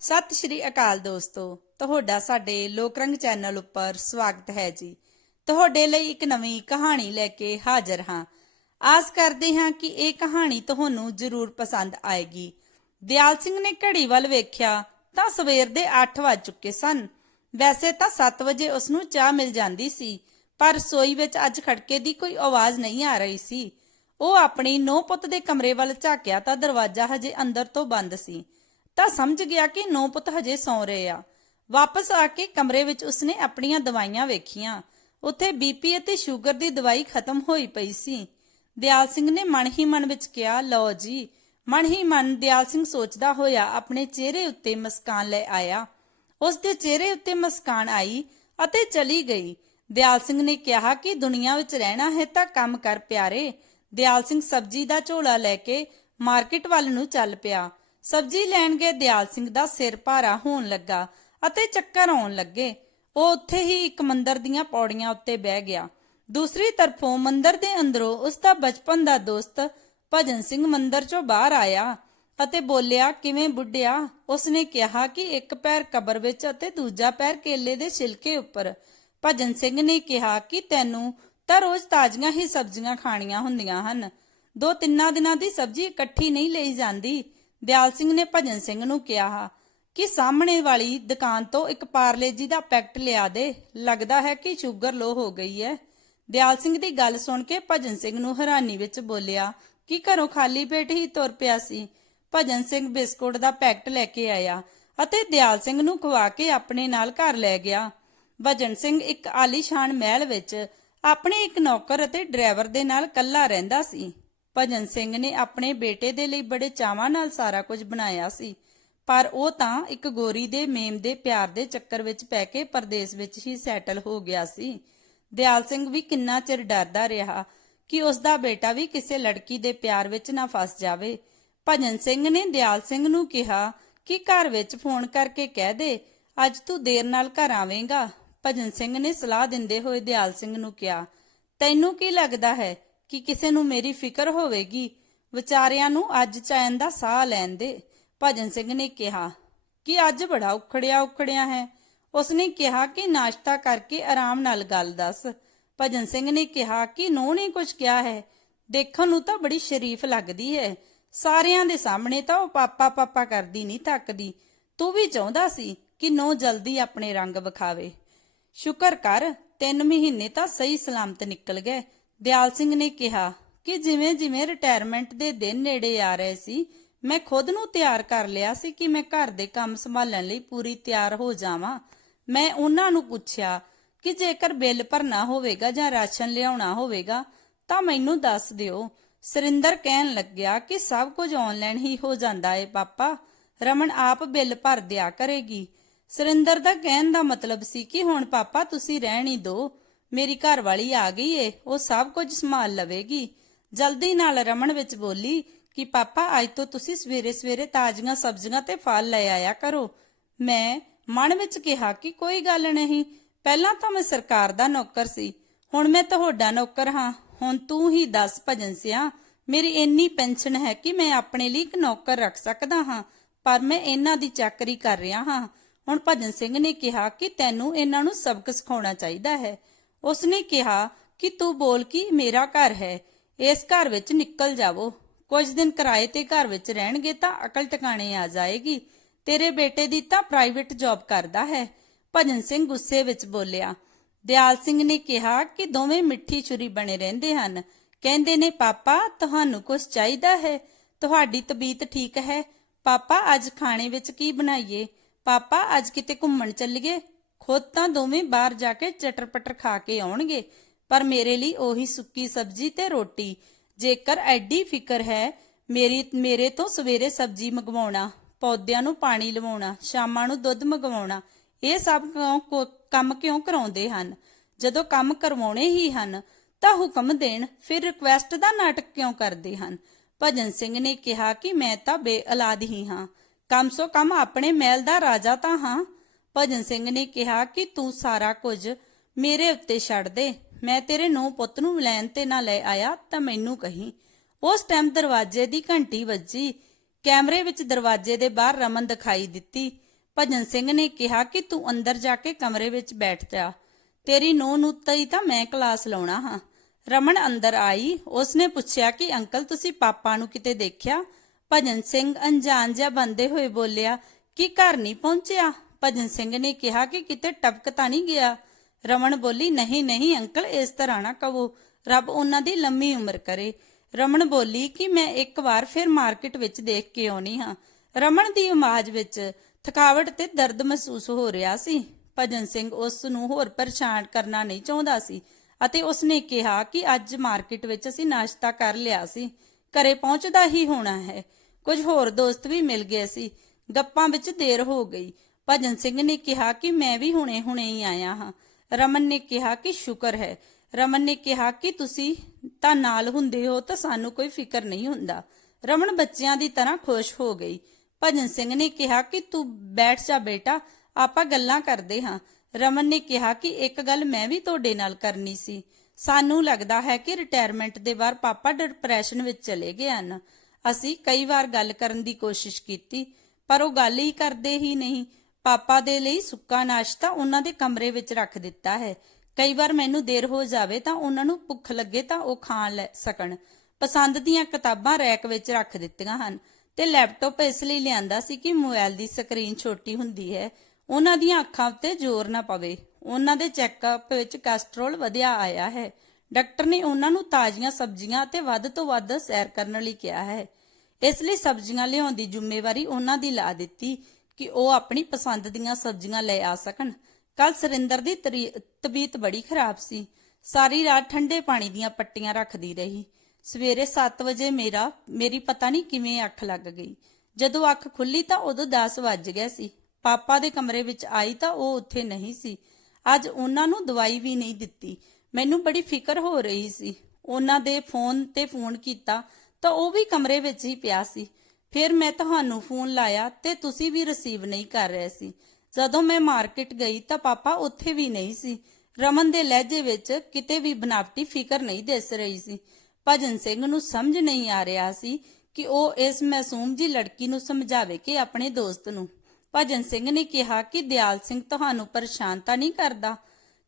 ਸਤਿ ਸ਼੍ਰੀ ਅਕਾਲ ਦੋਸਤੋ, ਤੁਹਾਡਾ ਸਾਡੇ ਲੋਕ ਰੰਗ ਚੈਨਲ ਉੱਪਰ ਸਵਾਗਤ ਹੈ ਜੀ। ਤੁਹਾਡੇ ਲਈ ਇੱਕ ਨਵੀਂ ਕਹਾਣੀ ਲੈ ਕੇ ਹਾਜ਼ਰ ਹਾਂ। ਆਸ ਕਰਦੇ ਹਾਂ ਕਿ ਇਹ ਕਹਾਣੀ ਤੁਹਾਨੂੰ ਜ਼ਰੂਰ ਪਸੰਦ ਆਏਗੀ। ਦਿਆਲ ਸਿੰਘ ਨੇ ਘੜੀ ਵੱਲ ਵੇਖਿਆ ਤਾਂ ਸਵੇਰ ਦੇ 8 ਵੱਜ ਚੁੱਕੇ ਸਨ। ਵੈਸੇ ਤਾਂ 7 ਵਜੇ ਉਸ ਨੂੰ ਚਾਹ ਮਿਲ ਜਾਂਦੀ ਸੀ, ਪਰ ਰਸੋਈ ਵਿੱਚ ਅੱਜ ਖੜਕੇ ਦੀ ਕੋਈ ਆਵਾਜ਼ ਨਹੀਂ ਆ ਰਹੀ ਸੀ। ਉਹ ਆਪਣੀ ਨੌ ਪੁੱਤ ਦੇ ਕਮਰੇ ਵੱਲ ਝਾਕਿਆ ਤਾਂ ਦਰਵਾਜ਼ਾ ਹਜੇ ਅੰਦਰ ਤੋਂ ਬੰਦ ਸੀ। ਤਾਂ ਸਮਝ ਗਿਆ ਕਿ ਨੌ ਪੁੱਤ ਹਜੇ ਸੌਂ ਰਹੇ ਆ। ਵਾਪਸ ਆ ਕੇ ਕਮਰੇ ਵਿੱਚ ਉਸਨੇ ਆਪਣੀਆਂ ਦਵਾਈਆਂ ਵੇਖੀਆਂ। ਉੱਥੇ ਬੀਪੀ ਅਤੇ ਸ਼ੂਗਰ ਦੀ ਦਵਾਈ ਖਤਮ ਹੋਈ ਪਈ ਸੀ। ਦਿਆਲ ਸਿੰਘ ਨੇ ਮਨ ਹੀ ਮਨ ਵਿੱਚ ਕਿਹਾ, ਲਓ ਜੀ। ਮਨ ਹੀ ਮਨ ਦਿਆਲ ਸਿੰਘ ਸੋਚਦਾ ਹੋਇਆ ਆਪਣੇ ਚਿਹਰੇ ਉੱਤੇ ਮੁਸਕਾਨ ਲੈ ਆਇਆ। ਉਸ ਦੇ ਚਿਹਰੇ ਉੱਤੇ ਮੁਸਕਾਨ ਆਈ ਅਤੇ ਚਲੀ ਗਈ। ਦਿਆਲ ਸਿੰਘ ਨੇ ਕਿਹਾ ਕਿ ਦੁਨੀਆ ਵਿੱਚ ਰਹਿਣਾ ਹੈ ਤਾਂ ਕੰਮ ਕਰ ਪਿਆਰੇ। ਦਿਆਲ ਸਿੰਘ ਸਬਜ਼ੀ ਦਾ ਝੋਲਾ ਲੈ ਕੇ ਮਾਰਕੀਟ ਵੱਲ ਨੂੰ ਚੱਲ ਪਿਆ। ਸਬਜ਼ੀ ਲੈਣ ਗਏ ਦਿਆਲ ਸਿੰਘ ਦਾ ਸਿਰ ਭਾਰਾ ਹੋਣ ਲੱਗਾ ਅਤੇ ਚੱਕਰ ਆਉਣ ਲੱਗੇ। ਉਹ ਉੱਥੇ ਹੀ ਇੱਕ ਮੰਦਰ ਦੀਆਂ ਪੌੜੀਆਂ ਉੱਤੇ ਬਹਿ ਗਿਆ। ਦੂਸਰੀ ਤਰਫੋਂ ਮੰਦਰ ਦੇ ਅੰਦਰੋਂ ਉਸ ਦਾ ਬਚਪਨ ਦਾ ਦੋਸਤ ਭਜਨ ਸਿੰਘ ਮੰਦਰ ਚੋਂ ਬਾਹਰ ਆਇਆ ਅਤੇ ਬੋਲਿਆ, ਕਿਵੇਂ ਬੁੱਢਿਆ? ਉਸਨੇ ਕਿਹਾ ਕਿ ਇੱਕ ਪੈਰ ਕਬਰ ਵਿੱਚ ਅਤੇ ਦੂਜਾ ਪੈਰ ਕੇਲੇ ਦੇ ਛਿਲਕੇ ਉੱਪਰ। ਭਜਨ ਸਿੰਘ ਨੇ ਕਿਹਾ ਕਿ ਤੈਨੂੰ ਤਾਂ ਰੋਜ਼ ਤਾਜ਼ੀਆਂ ਹੀ ਸਬਜ਼ੀਆਂ ਖਾਣੀਆਂ ਹੁੰਦੀਆਂ ਹਨ। ਦੋ ਤਿੰਨਾਂ ਦਿਨਾਂ ਦੀ ਸਬਜ਼ੀ ਇਕੱਠੀ ਨਹੀਂ ਲਈ ਜਾਂਦੀ। ਦਿਆਲ ਸਿੰਘ ਨੇ ਭਜਨ ਸਿੰਘ ਨੂੰ ਕਿਹਾ ਕਿ ਸਾਹਮਣੇ ਵਾਲੀ ਦੁਕਾਨ ਤੋਂ ਇੱਕ ਪਾਰਲੇ ਜੀ ਦਾ ਪੈਕਟ ਲਿਆ ਦੇ, ਲੱਗਦਾ ਹੈ ਕਿ ਸ਼ੂਗਰ ਲੋ ਹੋ ਗਈ ਹੈ। ਦਿਆਲ ਸਿੰਘ ਦੀ ਗੱਲ ਸੁਣ ਕੇ ਭਜਨ ਸਿੰਘ ਨੂੰ ਹੈਰਾਨੀ ਵਿੱਚ ਬੋਲਿਆ, ਕਿ ਘਰੋਂ ਖਾਲੀ ਪੇਟ ਹੀ ਤੁਰ ਪਿਆ ਸੀ? ਭਜਨ ਸਿੰਘ ਬਿਸਕੁਟ ਦਾ ਪੈਕਟ ਲੈ ਕੇ ਆਇਆ ਅਤੇ ਦਿਆਲ ਸਿੰਘ ਨੂੰ ਖਵਾ ਕੇ ਆਪਣੇ ਨਾਲ ਘਰ ਲੈ ਗਿਆ। ਭਜਨ ਸਿੰਘ ਇੱਕ ਆਲੀਸ਼ਾਨ ਮਹਿਲ ਵਿੱਚ ਆਪਣੇ ਇੱਕ ਨੌਕਰ ਅਤੇ ਡਰਾਈਵਰ ਦੇ ਨਾਲ ਇਕੱਲਾ ਰਹਿੰਦਾ ਸੀ। ਭਜਨ ਸਿੰਘ ਨੇ ਆਪਣੇ ਬੇਟੇ ਦੇ ਲਈ ਬੜੇ ਚਾਵਾਂ ਨਾਲ ਸਾਰਾ ਕੁਝ ਬਣਾਇਆ ਸੀ। ਪਰ ਉਹ ਤਾਂ ਇੱਕ ਗੋਰੀ ਦੇ ਮੇਮ ਦੇ ਪਿਆਰ ਦੇ ਚੱਕਰ ਵਿੱਚ ਪੈ ਕੇ ਪਰਦੇਸ ਵਿੱਚ ਹੀ ਸੈਟਲ ਹੋ ਗਿਆ ਸੀ। ਦਿਆਲ ਸਿੰਘ ਵੀ ਕਿੰਨਾ ਚਿਰ ਡਰਦਾ ਰਿਹਾ ਕਿ ਉਸ ਦਾ ਬੇਟਾ ਵੀ ਕਿਸੇ ਲੜਕੀ ਦੇ ਪਿਆਰ ਵਿੱਚ ਨਾ ਫਸ ਜਾਵੇ। ਭਜਨ ਸਿੰਘ ਨੇ ਦਿਆਲ ਸਿੰਘ ਨੂੰ ਕਿਹਾ ਕਿ ਘਰ ਵਿੱਚ ਫੋਨ ਕਰਕੇ ਕਹਿ ਦੇ, ਅੱਜ ਤੂੰ ਦੇਰ ਨਾਲ ਘਰ ਆਵੇਂਗਾ। ਭਜਨ ਸਿੰਘ ਨੇ ਸਲਾਹ ਦਿੰਦੇ ਹੋਏ ਦਿਆਲ ਸਿੰਘ ਨੂੰ ਕਿਹਾ, ਤੈਨੂੰ ਕੀ ਲੱਗਦਾ ਹੈ ਕਿ ਕਿਸੇ ਨੂੰ ਮੇਰੀ ਫਿਕਰ ਹੋਵੇਗੀ, ਵਿਚਾਰਿਆਂ ਨੂੰ ਅੱਜ ਚੈਨ ਦਾ ਸਾਹ ਲੈਣ ਦੇ। ਭਜਨ ਸਿੰਘ ਨੇ ਕਿਹਾ, ਕਿ ਅੱਜ ਬੜਾ ਉਖੜਿਆ ਉਖੜਿਆ ਹੈ? ਉਸਨੇ ਕਿਹਾ ਕਿ ਨਾਸ਼ਤਾ ਕਰਕੇ ਆਰਾਮ ਨਾਲ ਗੱਲ ਦੱਸ। ਭਜਨ ਸਿੰਘ ਨੇ ਕਿਹਾ, ਕਿ ਨੋ ਨੇ ਕੁਝ ਕਿਹਾ ਹੈ? ਦੇਖਣ ਨੂੰ ਤਾਂ ਬੜੀ ਸ਼ਰੀਫ ਲੱਗਦੀ ਹੈ। ਸਾਰਿਆਂ ਦੇ ਸਾਹਮਣੇ ਤਾਂ ਉਹ ਪਾਪਾ ਪਾਪਾ ਕਰਦੀ ਨਹੀਂ ਤੱਕਦੀ ਤੂੰ ਵੀ ਚਾਹੁੰਦਾ ਸੀ ਕਿ ਨੋ ਜਲਦੀ ਆਪਣੇ ਰੰਗ ਵਿਖਾਵੇ। ਸ਼ੁਕਰ ਕਰ, ਤਿੰਨ ਮਹੀਨੇ ਤਾਂ ਸਹੀ ਸਲਾਮਤ ਨਿਕਲ ਗਏ। ਦਿਆਲ ਸਿੰਘ ਨੇ ਕਿਹਾ ਕਿ ਜਿਵੇਂ ਜਿਵੇਂ ਰਿਟਾਇਰਮੈਂਟ ਦੇ ਦਿਨ ਨੇੜੇ ਆ ਰਹੇ ਸੀ, ਮੈਂ ਖੁਦ ਨੂੰ ਤਿਆਰ ਕਰ ਲਿਆ ਸੀ ਕਿ ਮੈਂ ਘਰ ਦੇ ਕੰਮ ਸੰਭਾਲਣ ਲਈ ਪੂਰੀ ਤਿਆਰ ਹੋ ਜਾਵਾਂ। ਮੈਂ ਉਹਨਾਂ ਨੂੰ ਪੁੱਛਿਆ ਕਿ ਜੇਕਰ ਬਿੱਲ ਭਰਨਾ ਹੋਵੇਗਾ ਜਾਂ ਰਾਸ਼ਨ ਲਿਆਉਣਾ ਹੋਵੇਗਾ, ਤਾਂ ਮੈਨੂੰ ਦੱਸ ਦਿਓ। ਸਰਿੰਦਰ ਕਹਿਣ ਲੱਗਿਆ ਕਿ ਸਭ ਕੁਝ ਆਨਲਾਈਨ ਹੀ ਹੋ ਜਾਂਦਾ ਏ, ਪਾਪਾ। ਰਮਨ ਆਪ ਬਿੱਲ ਭਰ ਦਿਆ ਕਰੇਗੀ। ਸਰਿੰਦਰ ਦਾ ਕਹਿਣ ਦਾ ਮਤਲਬ ਸੀ ਕਿ ਹੁਣ ਪਾਪਾ ਤੁਸੀਂ ਰਹਿਣ ਹੀ ਦਿਓ। ਮੇਰੀ ਘਰ ਵਾਲੀ ਆ ਗਈ ਏ, ਉਹ ਸਭ ਕੁਝ ਸੰਭਾਲ ਲਵੇਗੀ। ਜਲਦੀ ਨਾਲ ਰਮਨ ਵਿੱਚ ਬੋਲੀ, ਕਿ ਪਾਪਾ, ਅੱਜ ਤੋਂ ਤੁਸੀਂ ਸਵੇਰੇ ਸਵੇਰੇ ਤਾਜ਼ੀਆਂ ਸਬਜ਼ੀਆਂ ਤੇ ਫਲ ਲੈ ਆਇਆ ਕਰੋ। ਮੈਂ ਮਨ ਵਿੱਚ ਕਿਹਾ ਕਿ ਕੋਈ ਗੱਲ ਨਹੀਂ, ਪਹਿਲਾਂ ਤਾਂ ਮੈਂ ਸਰਕਾਰ ਦਾ ਨੌਕਰ ਸੀ, ਹੁਣ ਮੈਂ ਤੁਹਾਡਾ ਨੌਕਰ ਹਾਂ। ਹੁਣ ਤੂੰ ਹੀ ਦੱਸ ਭਜਨ ਸਿਆ, ਮੇਰੀ ਇੰਨੀ ਪੈਨਸ਼ਨ ਹੈ ਕਿ ਮੈਂ ਆਪਣੇ ਲਈ ਇੱਕ ਨੌਕਰ ਰੱਖ ਸਕਦਾ ਹਾਂ, ਪਰ ਮੈਂ ਇਹਨਾਂ ਦੀ ਚਾਕਰੀ ਕਰ ਰਿਹਾ ਹਾਂ। ਹੁਣ ਭਜਨ ਸਿੰਘ ਨੇ ਕਿਹਾ ਕਿ ਤੈਨੂੰ ਇਹਨਾਂ ਨੂੰ ਸਬਕ ਸਿਖਾਉਣਾ ਚਾਹੀਦਾ ਹੈ। ਉਸਨੇ ਕਿਹਾ ਕਿ ਤੂੰ ਬੋਲ ਕਿ ਮੇਰਾ ਘਰ ਹੈ, ਇਸ ਘਰ ਵਿੱਚ ਨਿਕਲ ਜਾਵੋ। ਕੁਝ ਦਿਨ ਕਿਰਾਏ ਤੇ ਘਰ ਵਿੱਚ ਰਹਿਣਗੇ ਤਾਂ ਅਕਲ ਟਿਕਾਣੇ ਆ ਜਾਏਗੀ। ਤੇਰੇ ਬੇਟੇ ਦੀ ਤਾਂ ਪ੍ਰਾਈਵੇਟ ਜੌਬ ਕਰਦਾ ਹੈ, ਭਜਨ ਸਿੰਘ ਗੁੱਸੇ ਵਿੱਚ ਬੋਲਿਆ। ਦਿਆਲ ਸਿੰਘ ਨੇ ਕਿਹਾ ਕਿ ਦੋਵੇਂ ਮਿੱਠੀ ਛੁਰੀ ਬਣੇ ਰਹਿੰਦੇ ਹਨ। ਕਹਿੰਦੇ ਨੇ, ਪਾਪਾ, ਤੁਹਾਨੂੰ ਕੁਝ ਚਾਹੀਦਾ ਹੈ? ਤੁਹਾਡੀ ਤਬੀਅਤ ਠੀਕ ਹੈ? ਪਾਪਾ, ਅੱਜ ਖਾਣੇ ਵਿੱਚ ਕੀ ਬਣਾਈਏ? ਪਾਪਾ, ਅੱਜ ਕਿਤੇ ਘੁੰਮਣ ਚੱਲੀਏ? ਖੁਦ ਤਾਂ ਦੋਵੇਂ ਬਾਹਰ ਜਾ ਕੇ ਚਟਰ-ਪਟਰ ਖਾ ਕੇ ਆਉਣਗੇ। ਪਰ ਮੇਰੇ ਲਈ ਉਹੀ ਸੁੱਕੀ ਸਬਜ਼ੀ ਤੇ ਰੋਟੀ। ਜੇਕਰ ਐਡੀ ਫਿਕਰ ਹੈ, ਮੇਰੀ, ਮੇਰੇ ਤੋਂ ਸਵੇਰੇ ਸਬਜ਼ੀ ਮੰਗਵਾਉਣਾ, ਪੌਦਿਆਂ ਨੂੰ ਪਾਣੀ ਲਵਾਉਣਾ, ਸ਼ਾਮਾਂ ਨੂੰ ਦੁੱਧ ਮੰਗਵਾਉਣਾ, ਇਹ ਸਭ ਕੰਮ ਕਿਉਂ ਕਰਾਉਂਦੇ ਹਨ? ਜਦੋਂ ਕੰਮ ਕਰਵਾਉਣੇ ਹੀ ਹਨ, ਤਾਂ ਹੁਕਮ ਦੇਣ, ਫਿਰ ਰਿਕਵੈਸਟ ਦਾ ਨਾਟਕ ਕਿਉਂ ਕਰਦੇ ਹਨ? ਭਜਨ ਸਿੰਘ ਨੇ ਕਿਹਾ ਕਿ ਮੈਂ ਤਾਂ ਬੇਔਲਾਦ ਹੀ ਹਾਂ। ਕਮ ਸੋ ਕਮ ਆਪਣੇ ਮਹਿਲ ਦਾ ਰਾਜਾ ਤਾਂ ਹਾਂ। ਭਜਨ ਸਿੰਘ ਨੇ ਕਿਹਾ ਕਿ ਤੂੰ ਸਾਰਾ ਕੁਝ ਮੇਰੇ ਉੱਤੇ ਛੱਡ ਦੇ। ਮੈਂ ਤੇਰੇ ਨੂੰ ਪੁੱਤ ਨੂੰ ਲੈਣ ਤੇ ਨਾ ਲੈ ਆਇਆ ਤਾਂ ਮੈਨੂੰ ਕਹੀਂ। ਉਸ ਟਾਈਮ ਦਰਵਾਜ਼ੇ ਦੀ ਘੰਟੀ ਵੱਜੀ। ਕੈਮਰੇ ਵਿੱਚ ਦਰਵਾਜ਼ੇ ਦੇ ਬਾਹਰ ਰਮਨ ਦਿਖਾਈ ਦਿੱਤੀ। ਭਜਨ ਸਿੰਘ ਨੇ ਕਿਹਾ ਕਿ ਤੂੰ ਅੰਦਰ ਜਾ ਕੇ ਕਮਰੇ ਵਿੱਚ ਬੈਠ ਜਾ। ਤੇਰੀ ਨੂੰਹ ਨੂੰ ਤਈ ਤਾਂ ਮੈਂ ਕਲਾਸ ਲਾਉਣਾ ਹਾਂ। ਰਮਨ ਅੰਦਰ ਆਈ। ਉਸਨੇ ਪੁੱਛਿਆ ਕਿ ਅੰਕਲ, ਤੁਸੀਂ ਪਾਪਾ ਨੂੰ ਕਿਤੇ ਦੇਖਿਆ? ਭਜਨ ਸਿੰਘ ਅਣਜਾਣ ਜਿਹਾ ਬੰਦੇ ਹੋਏ ਬੋਲਿਆ ਕਿ ਘਰ ਨਹੀਂ ਪਹੁੰਚਿਆ। ਭਜਨ ਸਿੰਘ ਨੇ ਕਿਹਾ ਕਿ ਕਿਤੇ ਟਪਕ ਤਾਂ ਨਹੀਂ ਗਿਆ। ਰਮਨ ਬੋਲੀ, ਨਹੀਂ ਨਹੀਂ ਅੰਕਲ, ਇਸ ਤਰ੍ਹਾਂ ਨਾ ਕਹੋ। ਰੱਬ ਉਹਨਾਂ ਦੀ ਲੰਮੀ ਉਮਰ ਕਰੇ। ਰਮਨ ਬੋਲੀ ਕਿ ਮੈਂ ਇੱਕ ਵਾਰ ਫਿਰ ਮਾਰਕੀਟ ਵਿੱਚ ਦੇਖ ਕੇ ਆਉਣੀ ਹਾਂ। ਰਮਨ ਦੀ ਆਵਾਜ਼ ਵਿੱਚ ਥਕਾਵਟ ਤੇ ਦਰਦ ਮਹਿਸੂਸ ਹੋ ਰਿਹਾ ਸੀ। ਭਜਨ ਸਿੰਘ ਉਸ ਨੂੰ ਹੋਰ ਪਰੇਸ਼ਾਨ ਕਰਨਾ ਨਹੀਂ ਚਾਹੁੰਦਾ ਸੀ ਅਤੇ ਉਸਨੇ ਕਿਹਾ ਕਿ ਅੱਜ ਮਾਰਕੀਟ ਵਿੱਚ ਅਸੀਂ ਨਾਸ਼ਤਾ ਕਰ ਲਿਆ ਸੀ। ਘਰੇ ਪਹੁੰਚਦਾ ਹੀ ਹੋਣਾ ਹੈ। ਕੁਝ ਹੋਰ ਦੋਸਤ ਵੀ ਮਿਲ ਗਏ ਸੀ। ਗੱਪਾਂ ਵਿੱਚ ਦੇਰ ਹੋ ਗਈ। ਭਜਨ ਸਿੰਘ ਨੇ ਕਿਹਾ ਕਿ ਮੈਂ ਵੀ ਹੁਣੇ-ਹੁਣੇ ਹੀ ਆਇਆ ਹਾਂ। ਰਮਨ ਨੇ ਕਿਹਾ ਕਿ ਸ਼ੁਕਰ ਹੈ। ਰਮਨ ਨੇ ਕਿਹਾ ਕਿ ਤੁਸੀਂ ਤਾਂ ਨਾਲ ਹੁੰਦੇ ਹੋ ਤਾਂ ਸਾਨੂੰ ਕੋਈ ਫਿਕਰ ਨਹੀਂ ਹੁੰਦਾ। ਰਮਨ ਬੱਚਿਆਂ ਦੀ ਤਰ੍ਹਾਂ ਖੁਸ਼ ਹੋ ਗਈ। ਭਜਨ ਸਿੰਘ ਨੇ ਕਿਹਾ ਕਿ ਤੂੰ ਬੈਠ ਜਾ ਬੇਟਾ, ਆਪਾਂ ਗੱਲਾਂ ਕਰਦੇ ਹਾਂ। ਰਮਨ ਨੇ ਕਿਹਾ ਕਿ ਇੱਕ ਗੱਲ ਮੈਂ ਵੀ ਤੁਹਾਡੇ ਨਾਲ ਕਰਨੀ ਸੀ। ਸਾਨੂੰ ਲੱਗਦਾ ਹੈ ਕਿ ਰਿਟਾਇਰਮੈਂਟ ਦੇ ਬਾਅਦ ਪਾਪਾ ਡਿਪਰੈਸ਼ਨ ਵਿੱਚ ਚਲੇ ਗਏ ਹਨ। ਅਸੀਂ ਕਈ ਵਾਰ ਗੱਲ ਕਰਨ ਦੀ ਕੋਸ਼ਿਸ਼ ਕੀਤੀ, ਪਰ ਉਹ ਗੱਲ ਹੀ ਕਰਦੇ ਹੀ ਨਹੀਂ। ਪਾਪਾ ਦੇ ਲਈ ਸੁੱਕਾ ਨਾਸ਼ਤਾ ਉਹਨਾਂ ਦੇ ਕਮਰੇ ਵਿੱਚ ਰੱਖ ਦਿੱਤਾ ਹੈ। ਕਈ ਵਾਰ ਮੈਨੂੰ ਦੇਰ ਹੋ ਜਾਵੇ ਤਾਂ ਉਹਨਾਂ ਨੂੰ ਭੁੱਖ ਲੱਗੇ ਤਾਂ ਉਹ ਖਾਣ ਲੈ ਸਕਣ। ਪਸੰਦ ਦੀਆਂ ਕਿਤਾਬਾਂ ਰੈਕ ਵਿੱਚ ਰੱਖ ਦਿੱਤੀਆਂ ਹਨ ਤੇ ਲੈਪਟਾਪ ਇਸ ਲਈ ਲਿਆਂਦਾ ਸੀ ਕਿ ਮੋਬਾਈਲ ਦੀ ਸਕਰੀਨ ਛੋਟੀ ਹੁੰਦੀ ਹੈ। ਉਹਨਾਂ ਦੀਆਂ ਅੱਖਾਂ ਉੱਤੇ ਜ਼ੋਰ ਨਾ ਪਵੇ। ਉਹਨਾਂ ਦੇ ਚੈੱਕਅਪ ਵਿੱਚ ਕੋਲੇਸਟ੍ਰੋਲ ਵਧਿਆ ਆਇਆ ਹੈ। ਡਾਕਟਰ ਨੇ ਉਹਨਾਂ ਨੂੰ ਤਾਜ਼ੀਆਂ ਸਬਜ਼ੀਆਂ ਅਤੇ ਵੱਧ ਤੋਂ ਵੱਧ ਸੈਰ ਕਰਨ ਲਈ ਕਿਹਾ ਹੈ। ਇਸ ਲਈ ਸਬਜ਼ੀਆਂ ਲਿਆਉਣ ਦੀ ਜ਼ਿੰਮੇਵਾਰੀ ਉਹਨਾਂ ਦੀ ਲਾ ਦਿੱਤੀ। ਕਿ ਉਹ ਆਪਣੀ ਪਸੰਦ ਦੀਆਂ ਸਬਜ਼ੀਆਂ ਲੈ ਆ ਸਕਣ। ਕੱਲ ਸਰਿੰਦਰ ਦੀ ਤਰੀ- ਤਬੀਅਤ ਬੜੀ ਖਰਾਬ ਸੀ। ਸਾਰੀ ਰਾਤ ਠੰਡੇ ਪਾਣੀ ਦੀਆਂ ਪੱਟੀਆਂ ਰੱਖਦੀ ਰਹੀ। ਸਵੇਰੇ 7 ਵਜੇ ਮੇਰਾ, ਮੇਰੀ ਪਤਾ ਨਹੀਂ ਕਿਵੇਂ ਅੱਖ ਲੱਗ ਗਈ। ਜਦੋਂ ਅੱਖ ਖੁੱਲੀ ਤਾਂ ਉਦੋਂ 10 ਵੱਜ ਗਏ ਸੀ। ਪਾਪਾ ਦੇ ਕਮਰੇ ਵਿੱਚ ਆਈ ਤਾਂ ਉਹ ਉੱਥੇ ਨਹੀਂ ਸੀ। ਅੱਜ ਉਹਨਾਂ ਨੂੰ ਦਵਾਈ ਵੀ ਨਹੀਂ ਦਿੱਤੀ। ਮੈਨੂੰ ਬੜੀ ਫਿਕਰ ਹੋ ਰਹੀ ਸੀ। ਉਹਨਾਂ ਦੇ ਫੋਨ ਤੇ ਫੋਨ ਕੀਤਾ ਤਾਂ ਉਹ ਵੀ ਕਮਰੇ ਵਿੱਚ ਹੀ ਪਿਆ ਸੀ। ਫਿਰ ਮੈਂ ਤੁਹਾਨੂੰ ਫੋਨ ਲਾਇਆ ਤੇ ਤੁਸੀਂ ਵੀ ਰਿਸੀਵ ਨਹੀਂ ਕਰ ਰਹੇ ਸੀ। ਜਦੋਂ ਮੈਂ ਮਾਰਕੀਟ ਗਈ ਤਾਂ ਪਾਪਾ ਉੱਥੇ ਵੀ ਨਹੀਂ ਸੀ। ਰਮਨ ਦੇ ਲਹਿਜੇ ਵਿੱਚ ਕਿਤੇ ਵੀ ਬਨਾਵਟੀ ਫਿਕਰ ਨਹੀਂ ਦਿਸ ਰਹੀ ਸੀ। ਭਜਨ ਸਿੰਘ ਨੂੰ ਸਮਝ ਨਹੀਂ ਆ ਰਿਹਾ ਸੀ ਕਿ ਉਹ ਇਸ ਮਾਸੂਮ ਜੀ ਲੜਕੀ ਨੂੰ ਸਮਝਾਵੇ ਕਿ ਆਪਣੇ ਦੋਸਤ ਨੂੰ। ਭਜਨ ਸਿੰਘ ਨੇ ਕਿਹਾ ਕਿ ਦਿਆਲ ਸਿੰਘ ਤੁਹਾਨੂੰ ਪਰੇਸ਼ਾਨ ਤਾਂ ਨਹੀਂ ਕਰਦਾ?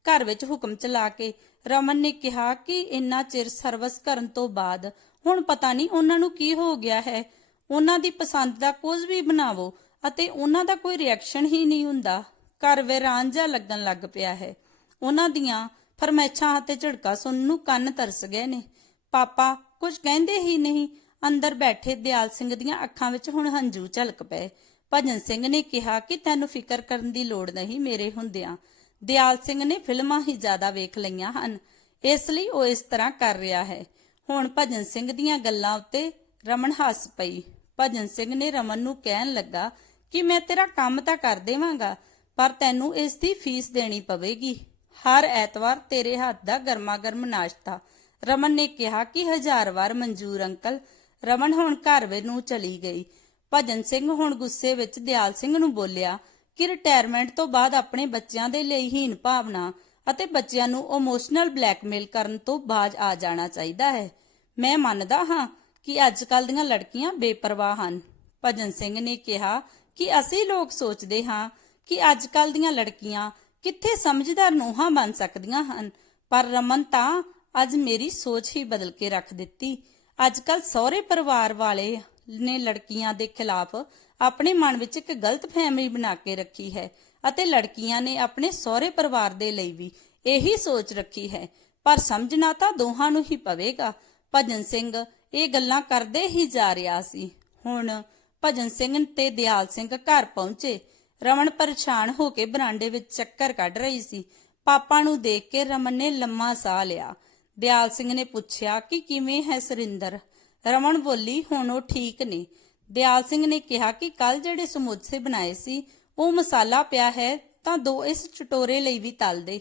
ਘਰ ਵਿੱਚ ਹੁਕਮ ਚਲਾ ਕੇ ਰਮਨ ਨੇ ਕਿਹਾ ਕਿ ਇੰਨਾ ਚਿਰ ਸਰਵਿਸ ਕਰਨ ਤੋਂ ਬਾਅਦ ਹੁਣ ਪਤਾ ਨਹੀਂ ਉਹਨਾਂ ਨੂੰ ਕੀ ਹੋ ਗਿਆ ਹੈ। ਉਹਨਾਂ ਦੀ ਪਸੰਦ ਦਾ ਕੁਝ ਵੀ ਬਣਾਵੋ ਅਤੇ ਉਹਨਾਂ ਦਾ ਕੋਈ ਰਿਐਕਸ਼ਨ ਹੀ ਨਹੀਂ ਹੁੰਦਾ। ਘਰ ਵਿਰਾਨ ਜਿਹਾ ਲੱਗਣ ਲੱਗ ਪਿਆ ਹੈ। ਉਹਨਾਂ ਦੀਆਂ ਫਰਮੈਸ਼ਾਂ ਅਤੇ ਝੜਕਾ ਸੁਣਨ ਨੂੰ ਕੰਨ ਤਰਸ ਗਏ ਨੇ। ਪਾਪਾ ਕੁਝ ਕਹਿੰਦੇ ਹੀ ਨਹੀਂ। ਅੰਦਰ ਬੈਠੇ ਦਿਆਲ ਸਿੰਘ ਦੀਆਂ ਅੱਖਾਂ ਵਿੱਚ ਹੁਣ ਹੰਝੂ ਝਲਕ ਪਏ। ਭਜਨ ਸਿੰਘ ਨੇ ਕਿਹਾ ਕਿ ਤੈਨੂੰ ਫਿਕਰ ਕਰਨ ਦੀ ਲੋੜ ਨਹੀਂ ਮੇਰੇ ਹੁੰਦਿਆਂ। ਦਿਆਲ ਸਿੰਘ ਨੇ ਫਿਲਮਾਂ ਹੀ ਜ਼ਿਆਦਾ ਵੇਖ ਲਈਆਂ ਹਨ। ਇਸ ਲਈ ਉਹ ਇਸ ਤਰ੍ਹਾਂ ਕਰ ਰਿਹਾ ਹੈ। ਹੁਣ ਭਜਨ ਸਿੰਘ ਦੀਆਂ ਗੱਲਾਂ ਉੱਤੇ ਰਮਨ ਹੱਸ ਪਈ। ਭਜਨ ਸਿੰਘ ਨੇ ਰਮਨ ਨੂੰ ਕਹਿਣ ਲੱਗਾ ਕਿ ਮੈਂ ਤੇਰਾ ਕੰਮ ਤਾਂ ਕਰ ਦੇਵਾਂਗਾ, ਪਰ ਤੈਨੂੰ ਇਸ ਦੀ ਫੀਸ ਦੇਣੀ ਪਵੇਗੀ। ਹਰ ਐਤਵਾਰ ਤੇਰੇ ਹੱਥ ਦਾ ਗਰਮਾ ਗਰਮ ਨਾਸ਼ਤਾ। ਰਮਨ ਨੇ ਕਿਹਾ ਕਿ ਹਜ਼ਾਰ ਵਾਰ ਮਨਜ਼ੂਰ ਅੰਕਲ, ਰਮਨ ਹੁਣ ਘਰ ਵੇ ਨੂੰ ਚਲੀ ਗਈ। ਭਜਨ ਸਿੰਘ ਹੁਣ ਗੁੱਸੇ ਵਿੱਚ ਦਿਆਲ ਸਿੰਘ ਨੂੰ ਬੋਲਿਆ ਕਿ ਰਿਟਾਇਰਮੈਂਟ ਤੋਂ ਬਾਅਦ ਆਪਣੇ ਬੱਚਿਆਂ ਦੇ ਲਈ ਹੀਨ ਭਾਵਨਾ ਅਤੇ ਬੱਚਿਆਂ ਨੂੰ ਇਮੋਸ਼ਨਲ ਬਲੈਕਮੇਲ ਕਰਨ ਤੋਂ ਬਾਜ ਆ ਜਾਣਾ ਚਾਹੀਦਾ ਹੈ। ਮੈਂ ਮੰਨਦਾ ਹਾਂ ਕਿ ਅੱਜ ਕੱਲ ਦੀਆਂ ਲੜਕੀਆਂ ਬੇਪਰਵਾਹ ਹਨ। ਭਜਨ ਸਿੰਘ ਨੇ ਕਿਹਾ ਕਿ ਅਸੀਂ ਲੋਕ ਸੋਚਦੇ ਹਾਂ ਕਿ ਅੱਜ ਕੱਲ ਦੀਆਂ ਲੜਕੀਆਂ ਕਿੱਥੇ ਸਮਝਦਾਰ ਨੂੰਹਾਂ ਬਣ ਸਕਦੀਆਂ ਹਨ, ਪਰ ਰਮਨ ਤਾਂ ਅੱਜ ਮੇਰੀ ਸੋਚ ਹੀ ਬਦਲ ਕੇ ਰੱਖ ਦਿੱਤੀ। ਅੱਜ ਕੱਲ ਸਹੁਰੇ ਪਰਿਵਾਰ ਵਾਲੇ ਨੇ ਲੜਕੀਆਂ ਦੇ ਖਿਲਾਫ ਆਪਣੇ ਮਨ ਵਿੱਚ ਇੱਕ ਗਲਤ ਫਹਿਮੀ ਬਣਾ ਕੇ ਰੱਖੀ ਹੈ ਅਤੇ ਲੜਕੀਆਂ ਨੇ ਆਪਣੇ ਸਹੁਰੇ ਪਰਿਵਾਰ ਦੇ ਲਈ ਵੀ ਇਹੀ ਸੋਚ ਰੱਖੀ ਹੈ। ਪਰ ਸਮਝਣਾ ਤਾਂ ਦੋਹਾਂ ਨੂੰ ਹੀ ਪਵੇਗਾ। ਭਜਨ ਸਿੰਘ ਇਹ ਗੱਲਾਂ ਕਰਦੇ ਹੀ ਜਾ ਰਿਹਾ ਸੀ। ਹੁਣ ਭਜਨ ਸਿੰਘ ਤੇ ਦਿਆਲ ਸਿੰਘ ਘਰ ਪਹੁੰਚੇ। ਰਮਨ ਪਰੇਸ਼ਾਨ ਹੋ ਕੇ ਬਰਾਂਡੇ ਵਿੱਚ ਚੱਕਰ ਕੱਢ ਰਹੀ ਸੀ। ਪਾਪਾ ਨੂੰ ਦੇਖ ਕੇ ਰਮਨ ਨੇ ਲੰਮਾ ਸਾਹ ਲਿਆ। ਦਿਆਲ ਸਿੰਘ ਨੇ ਪੁੱਛਿਆ ਕਿ ਕਿਵੇਂ ਹੈ ਸਰਿੰਦਰ? ਰਮਨ ਬੋਲੀ, ਹੁਣ ਉਹ ਠੀਕ ਨੇ। ਦਿਆਲ ਸਿੰਘ ਨੇ ਕਿਹਾ ਕਿ ਕੱਲ ਜਿਹੜੇ ਸਮੋਸੇ ਬਣਾਏ ਸੀ, ਉਹ ਮਸਾਲਾ ਪਿਆ ਹੈ, ਤਾਂ ਦੋ ਇਸ ਚਟੋਰੇ ਲਈ ਵੀ ਤਲ ਦੇ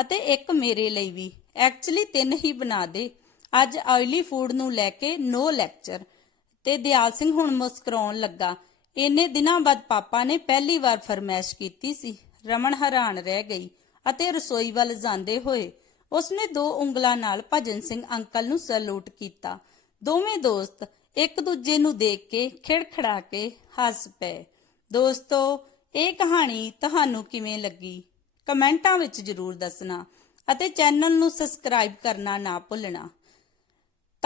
ਅਤੇ ਇੱਕ ਮੇਰੇ ਲਈ ਵੀ। ਐਕਚੁਅਲੀ ਤਿੰਨ ਹੀ ਬਣਾ ਦੇ। ਅੱਜ ਆਇਲੀ ਫੂਡ ਨੂੰ ਲੈ ਕੇ ਨੋ ਲੈਕਚਰ। ਤੇ ਦਿਆਲ ਸਿੰਘ ਹੁਣ ਮੁਸਕਰਾਉਣ ਲੱਗਾ। ਇੰਨੇ ਦਿਨਾਂ ਬਾਅਦ ਪਾਪਾ ਨੇ ਪਹਿਲੀ ਵਾਰ ਫਰਮਾਇਸ਼ ਕੀਤੀ ਸੀ। ਰਮਨ ਹੈਰਾਨ ਰਹਿ ਗਈ ਅਤੇ ਰਸੋਈ ਵੱਲ ਜਾਂਦੇ ਹੋਏ ਉਸਨੇ ਦੋ ਉਂਗਲਾਂ ਨਾਲ ਭਜਨ ਸਿੰਘ ਅੰਕਲ ਨੂੰ ਸਲੂਟ ਕੀਤਾ। ਦੋਵੇਂ ਦੋਸਤ ਇੱਕ ਦੂਜੇ ਨੂੰ ਦੇਖ ਕੇ ਖਿੜਖੜਾ ਕੇ ਹੱਸ ਪਏ। ਦੋਸਤੋ, ਇਹ ਕਹਾਣੀ ਤੁਹਾਨੂੰ ਕਿਵੇਂ ਲੱਗੀ? ਕਮੈਂਟਾਂ ਵਿੱਚ ਜ਼ਰੂਰ ਦੱਸਣਾ ਅਤੇ ਚੈਨਲ ਨੂੰ ਸਬਸਕ੍ਰਾਈਬ ਕਰਨਾ ਨਾ ਭੁੱਲਣਾ।